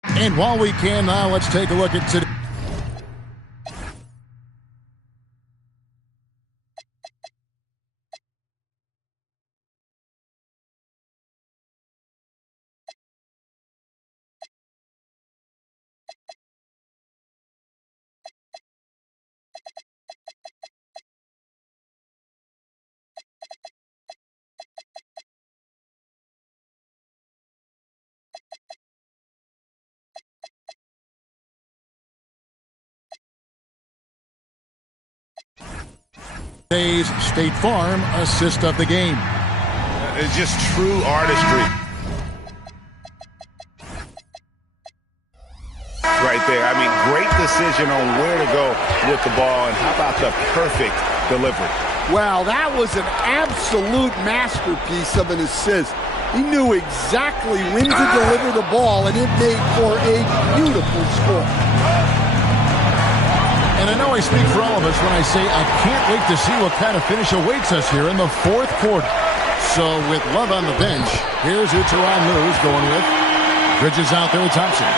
And while we can now, let's take a look at today. Today's State Farm assist of the game. It's just true artistry. Right there. I mean, great decision on where to go with the ball, and how about the perfect delivery? Wow, that was an absolute masterpiece of an assist. He knew exactly when to deliver the ball, and it made for a beautiful score. And I know I speak for all of us when I say I can't wait to see what kind of finish awaits us here in the fourth quarter. So with Love on the bench, here's who Tyronn Lue's going with. Bridges out there with Thompson.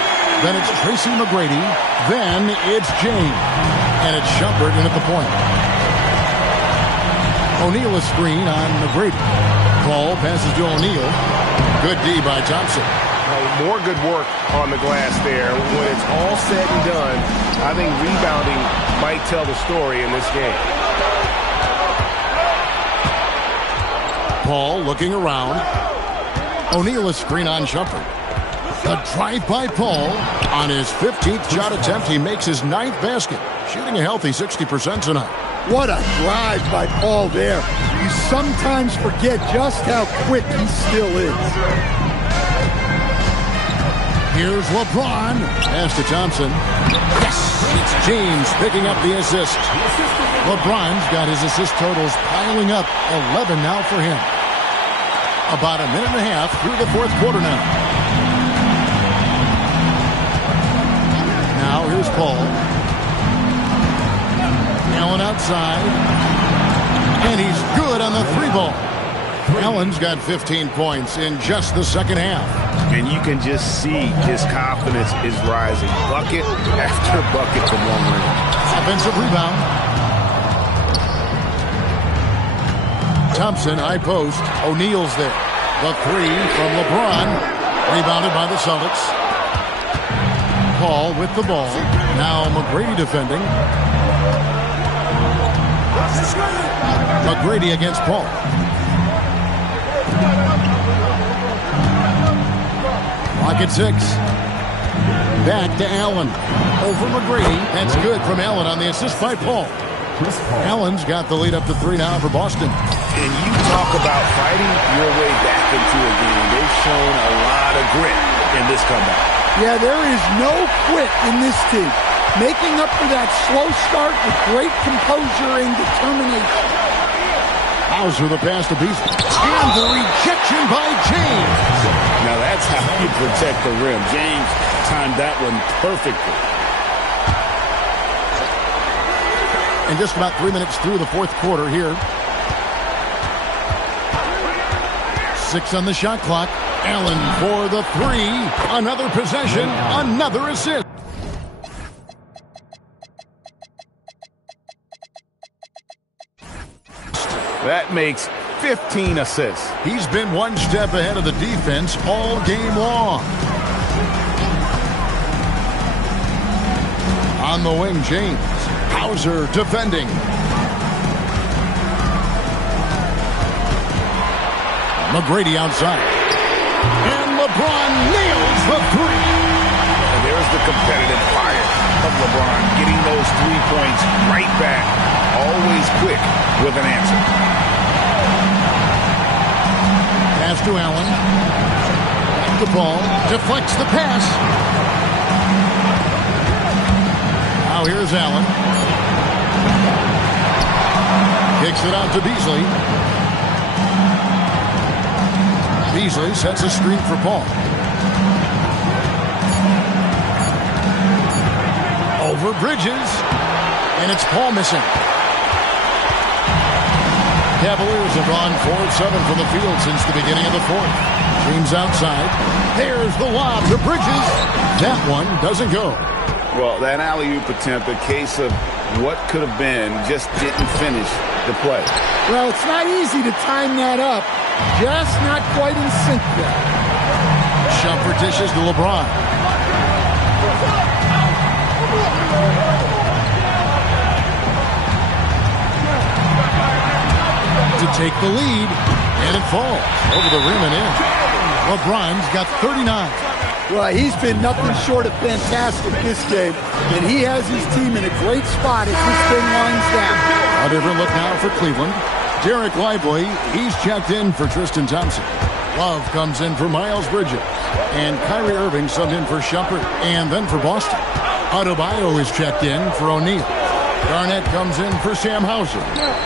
Then it's Tracy McGrady. Then it's James. And it's Shumpert in at the point. O'Neal a screen on McGrady. Ball passes to O'Neal. Good D by Thompson. More good work on the glass there. When it's all said and done, I think rebounding might tell the story in this game. Paul looking around. O'Neal a screen on Shumpert. A drive by Paul. On his 15th shot attempt, he makes his 9th basket. Shooting a healthy 60% tonight. What a drive by Paul there. You sometimes forget just how quick he still is. Here's LeBron. Pass to Thompson. Yes! It's James picking up the assist. LeBron's got his assist totals piling up. 11 now for him. About a minute and a half through the fourth quarter now. Now here's Paul. Allen outside. And he's good on the 3-ball. Allen's got 15 points in just the second half. And you can just see his confidence is rising. Bucket after bucket from long range. Offensive rebound. Thompson, high post. O'Neal's there. The 3 from LeBron. Rebounded by the Celtics. Paul with the ball. Now McGrady defending. McGrady against Paul. Clock at 6. Back to Allen. Over McGrady. That's good from Allen on the assist by Paul. Allen's got the lead up to 3 now for Boston. And you talk about fighting your way back into a game. They've shown a lot of grit in this comeback. Yeah, there is no quit in this team. Making up for that slow start with great composure and determination. Hauser the pass to Beasley. And the rejection by James. Now that's how you protect the rim. James timed that one perfectly. And just about 3 minutes through the fourth quarter here. 6 on the shot clock. Allen for the 3. Another possession. Another assist. That makes 15 assists. He's been one step ahead of the defense all game long. On the wing, James. Hauser defending. McGrady outside. And LeBron nails the 3. And there's the competitive fire of LeBron, getting those 3 points right back. Always quick with an answer. Pass to Allen. The ball deflects the pass. Now here's Allen. Kicks it out to Beasley. Beasley sets a screen for Paul. Over Bridges. And it's Paul missing. Cavaliers have gone 4-7 from the field since the beginning of the fourth. James outside. There's the lob to Bridges. That one doesn't go. Well, that alley-oop attempt, a case of what could have been, just didn't finish the play. Well, it's not easy to time that up. Just not quite in sync there. Shumpert dishes to LeBron. To take the lead, and it falls over the rim and in. LeBron's got 39. Well, he's been nothing short of fantastic this game, and he has his team in a great spot as this thing winds down. A different look now for Cleveland. Derek Lively, he's checked in for Tristan Thompson. Love comes in for Miles Bridges. And Kyrie Irving subbed in for Shumpert and then for Boston. Adebayo is checked in for O'Neal. Garnett comes in for Sam Hauser.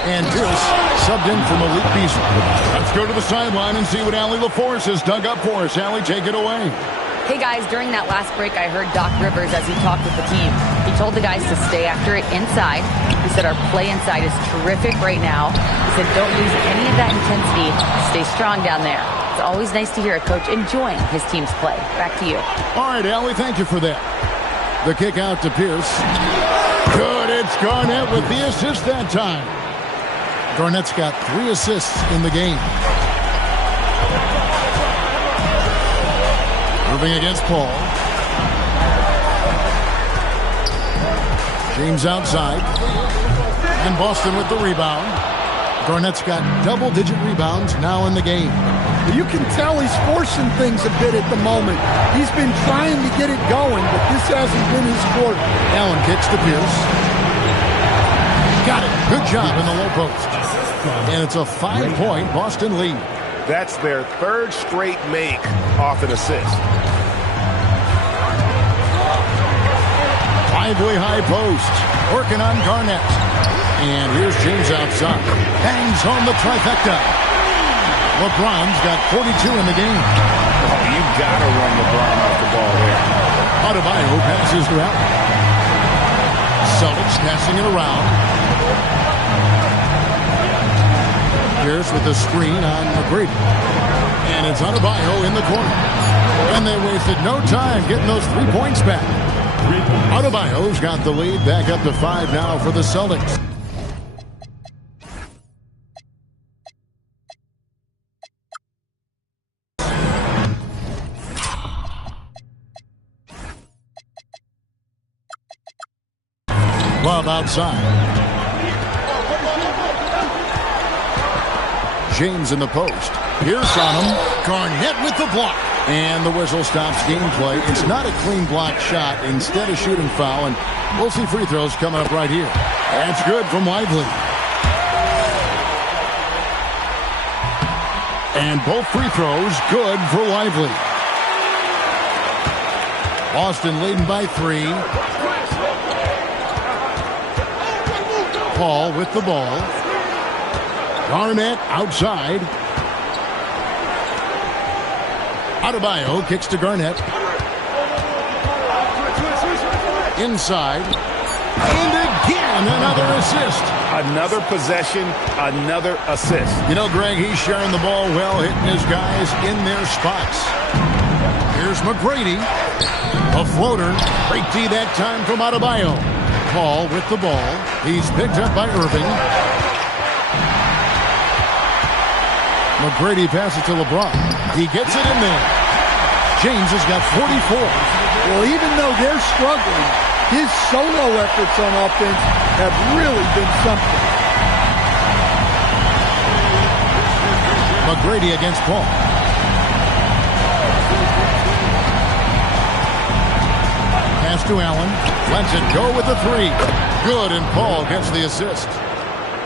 And Pierce subbed in for Malik Beasley. Let's go to the sideline and see what Allie LaForce has dug up for us. Allie, take it away. Hey guys, during that last break, I heard Doc Rivers as he talked with the team. He told the guys to stay after it inside. He said our play inside is terrific right now. He said don't lose any of that intensity. Stay strong down there. It's always nice to hear a coach enjoying his team's play. Back to you. All right, Allie, thank you for that. The kick out to Pierce. Good, it's Garnett with the assist that time. Garnett's got 3 assists in the game. Irving against Paul. James outside. And Boston with the rebound. Garnett's got double-digit rebounds now in the game. You can tell he's forcing things a bit at the moment. He's been trying to get it going, but this hasn't been his quarter. Allen kicks to Pierce. Got it. Good job in the low post. And it's a 5-point Boston lead. That's their 3rd straight make off an assist. Lively high post. Working on Garnett. And here's James outside. Bangs home the trifecta. LeBron's got 42 in the game. Oh, you gotta run LeBron off the ball there. Adebayo passes to Allen. Celtics passing it around. Pierce with the screen on McGrady. And it's Adebayo in the corner. And they wasted no time getting those 3 points back. Adebayo's got the lead back up to 5 now for the Celtics. Love outside. James in the post. Pierce on him. Garnett with the block. And the whistle stops gameplay. It's not a clean block shot. Instead of shooting foul. And we'll see free throws coming up right here. That's good from Lively. And both free throws good for Lively. Boston leading by 3. Paul with the ball. Garnett outside. Adebayo kicks to Garnett. Inside. And again, another assist. Another possession, another assist. You know, Greg, he's sharing the ball well, hitting his guys in their spots. Here's McGrady. A floater. Great D that time from Adebayo. Paul with the ball. He's picked up by Irving. McGrady passes to LeBron. He gets it in there. James has got 44. Well, even though they're struggling, his solo efforts on offense have really been something. McGrady against Paul. Pass to Allen. Lets it go with the 3. Good, and Paul gets the assist.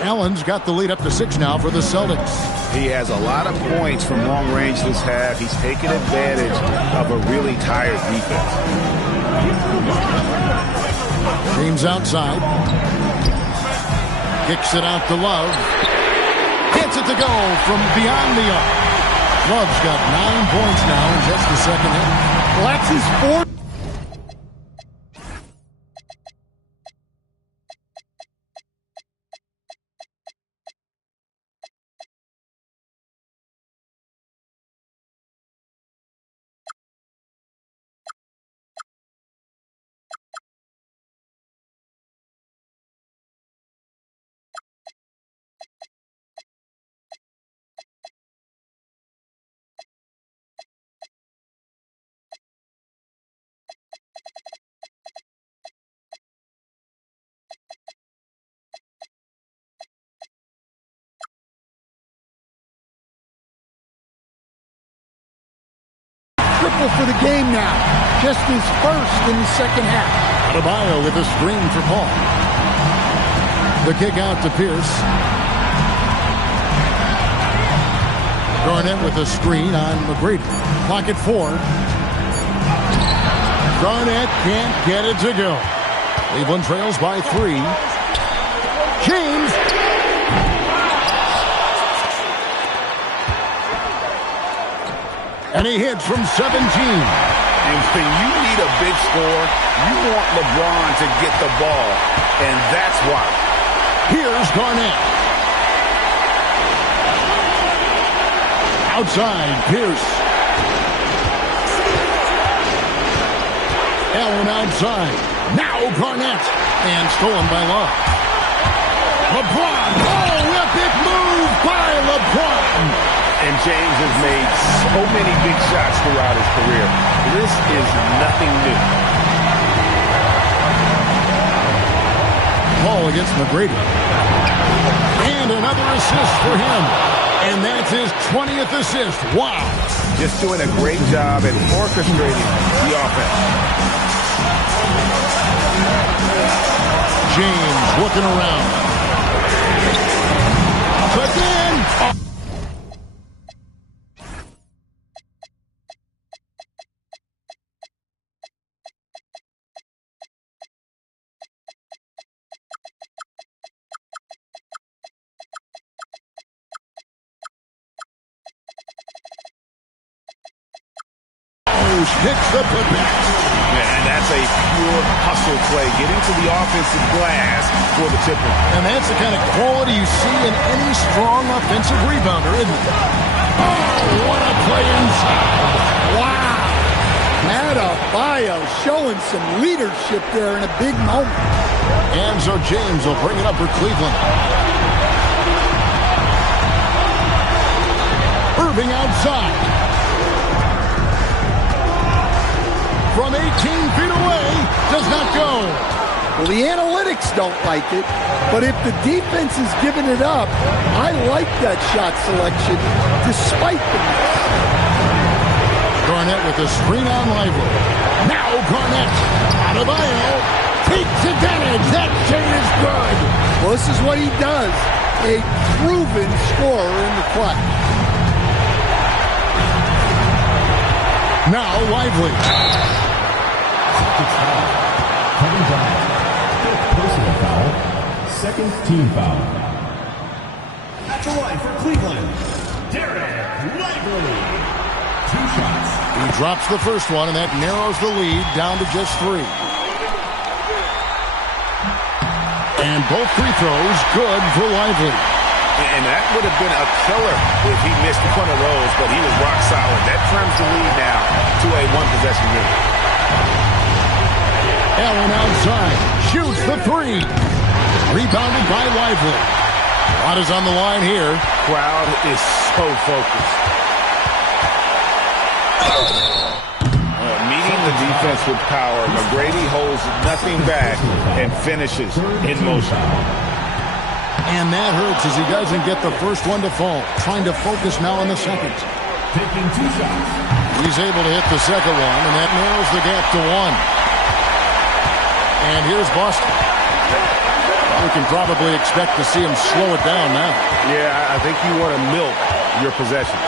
Allen's got the lead up to 6 now for the Celtics. He has a lot of points from long range this half. He's taken advantage of a really tired defense. James outside. Kicks it out to Love. Gets it to go from beyond the arc. Love's got 9 points now in just the second half. Well, that's his 4th. Triple for the game now. Just his first in the second half. Adebayo with a screen for Paul. The kick out to Pierce. Garnett with a screen on McGrady. Clock at 4. Garnett can't get it to go. Cleveland trails by 3. James. And he hits from 17. And when you need a big score, you want LeBron to get the ball. And that's why. Here's Garnett. Outside, Pierce. Allen outside. Now Garnett. And stolen by Love. LeBron. Oh, epic move by LeBron. And James has made so many big shots throughout his career. This is nothing new. Paul against McGrady. And another assist for him. And that's his 20th assist. Wow. Just doing a great job at orchestrating the offense. James looking around. Again. Picks the putback. And That's a pure hustle play, getting to the offensive glass for the tip-in. And that's the kind of quality you see in any strong offensive rebounder, isn't it? Oh, what a play inside. Wow. Adebayo showing some leadership there in a big moment. And so James will bring it up for Cleveland. Irving outside. From 18 feet away, does not go. Well, the analytics don't like it, but if the defense is giving it up, I like that shot selection despite the miss. Garnett with a screen on Lively. Now Garnett. Adebayo takes advantage. That shade is good. Well, this is what he does. A proven scorer in the clutch. Now Lively. Coming down. Fifth personal foul. Second team foul. At the line for Cleveland, Derek Lively. 2 shots. He drops the first one, and that narrows the lead down to just 3. And both free throws good for Lively. And that would have been a killer if he missed one of those, but he was rock solid. That trims the lead now to a 1-possession game. Allen outside, shoots the 3. Rebounded by Lively. Lot is on the line here. Crowd is so focused. Meeting the defense with power, McGrady holds nothing back and finishes in motion. And that hurts as he doesn't get the first one to fall. Trying to focus now on the second. Taking 2 shots. He's able to hit the second one, and that narrows the gap to 1. And here's Boston. We can probably expect to see him slow it down now. Yeah, I think you want to milk your possession.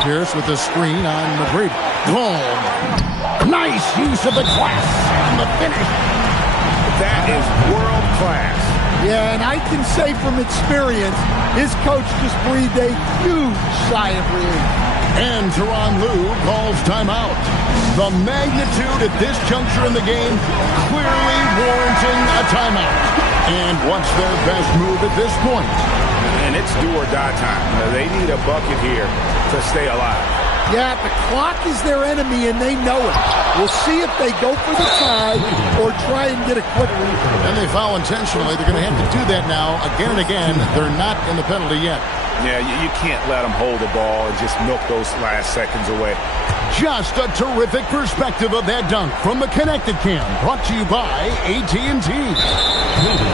Pierce with the screen on McGrady. Boom. Nice use of the glass on the finish. That is world class. Yeah, and I can say from experience, his coach just breathed a huge sigh of relief. And Tyronn Lue calls timeout. The magnitude at this juncture in the game clearly warranting a timeout. And what's their best move at this point? And it's do or die time. They need a bucket here to stay alive. Yeah, the clock is their enemy, and they know it. We'll see if they go for the tie or try and get a quick rebound. And they foul intentionally. They're going to have to do that now again and again. They're not in the penalty yet. Yeah, you can't let them hold the ball and just milk those last seconds away. Just a terrific perspective of that dunk from the Connected Cam, brought to you by AT&T.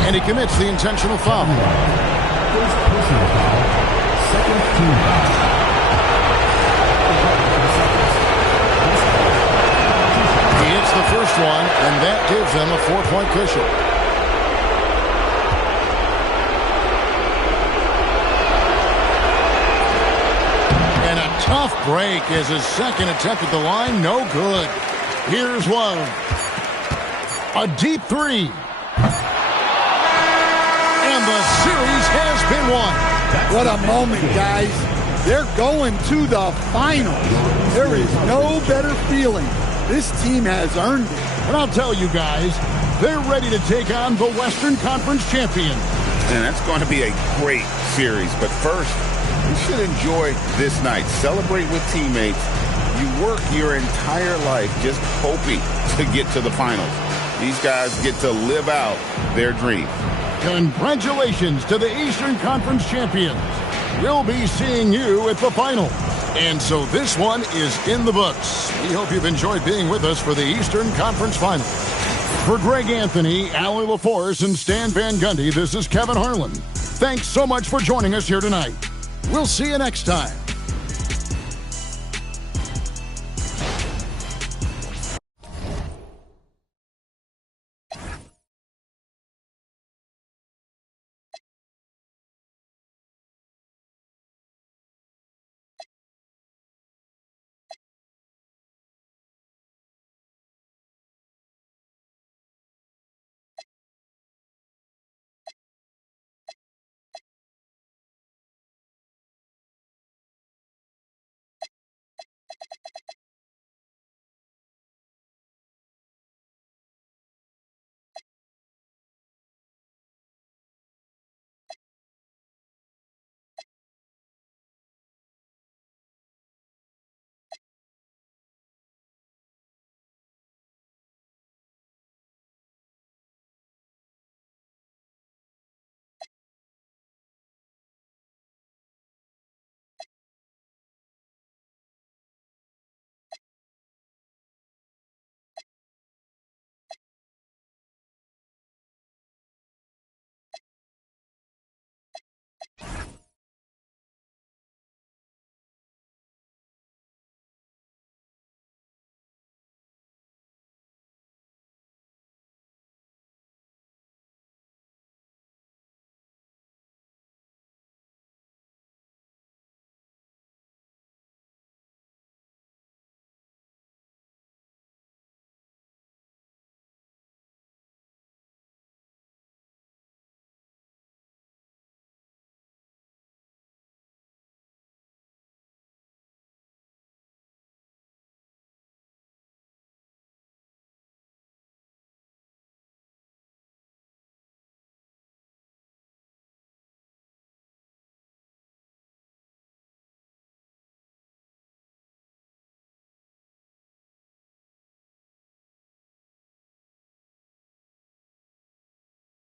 And he commits the intentional foul. First personal foul. Second team foul. He hits the first one, and that gives them a 4-point cushion. And a tough break as his second attempt at the line, no good. Here's one. A deep 3. And the series has been won. What a moment, guys. They're going to the finals. There is no better feeling. This team has earned it. And I'll tell you guys, they're ready to take on the Western Conference champions. And that's going to be a great series. But first, you should enjoy this night. Celebrate with teammates. You work your entire life just hoping to get to the finals. These guys get to live out their dream. Congratulations to the Eastern Conference champions. We'll be seeing you at the final. And so this one is in the books. We hope you've enjoyed being with us for the Eastern Conference Final. For Greg Anthony, Allie LaForce, and Stan Van Gundy, this is Kevin Harlan. Thanks so much for joining us here tonight. We'll see you next time.